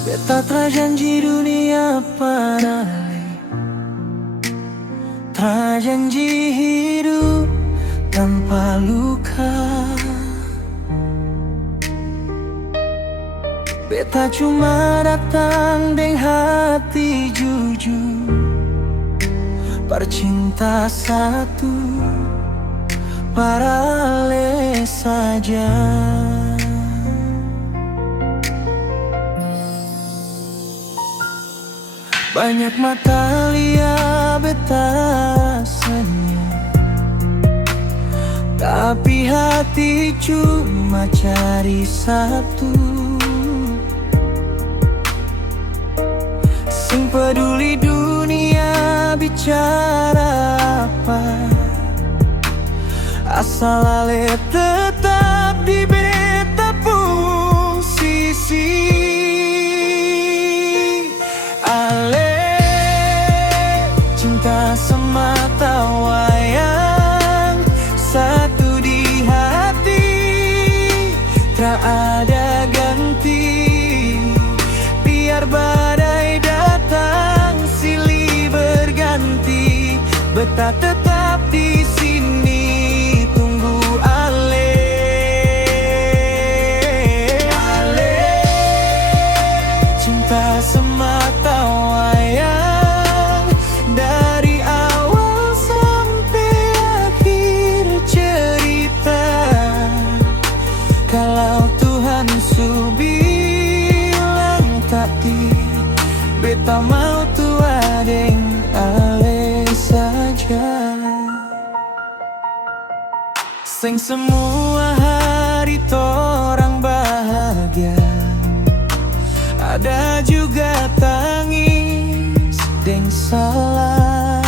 Beta janji dunia padai, janji hidup tanpa luka. Beta cuma datang dengan hati jujur, percinta satu parale saja. Banyak mata lihat beta senyum, tapi hati cuma cari satu. Sing peduli dunia bicara apa, asal ale tetap di beta pun sisi. Cinta semata wayang, satu di hati, tak ada ganti. Biar badai datang silih berganti, beta tetap di sini tunggu ale. Ale, cinta semata wayang, dari awal sampai akhir cerita. Kalau Tuhan su bilang takdir, beta mau tua deng ale saja. Sing semua hari torang bahagia, ada juga tangis deng salah.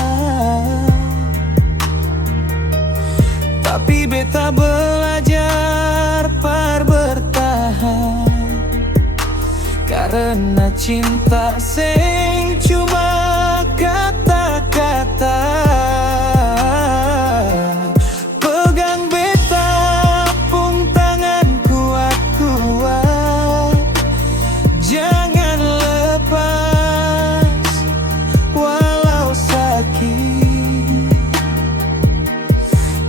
Tapi beta belajar par bertahan, karena cinta sing cuma kata-kata. Pegang beta pung tangan kuat-kuat, jangan lepas walau sakit.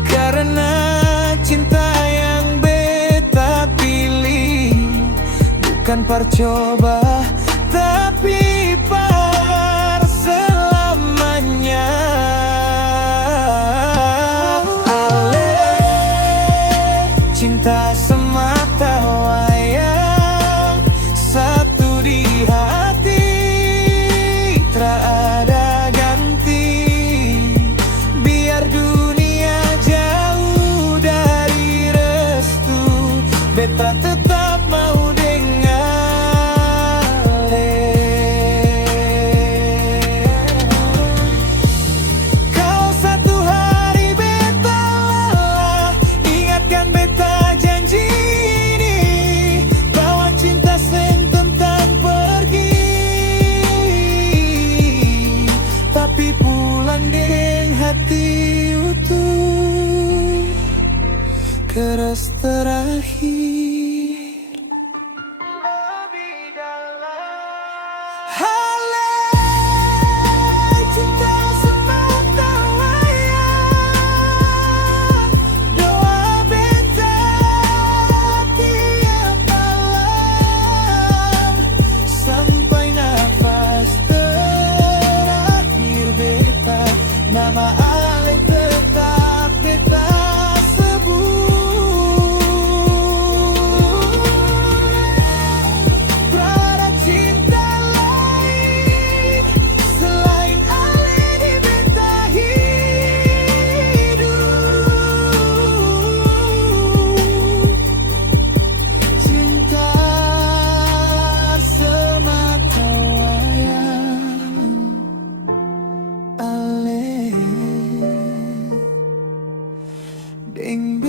Karena cinta yang beta pilih bukan percoba, tapi par selamanya. Ale, cinta semata wayang, satu di hati, tak ada ganti. Biar dunia jauh dari restu, beta tetap mau hati utuh keras terakhir. Lebih dalam halai cinta semata wayang, doa beta tiap malam sampai nafas terakhir beta. Nama ale tetap beta sebut. Tiada cinta lain selain ale di beta hidup. Cinta semata wayang, ale ding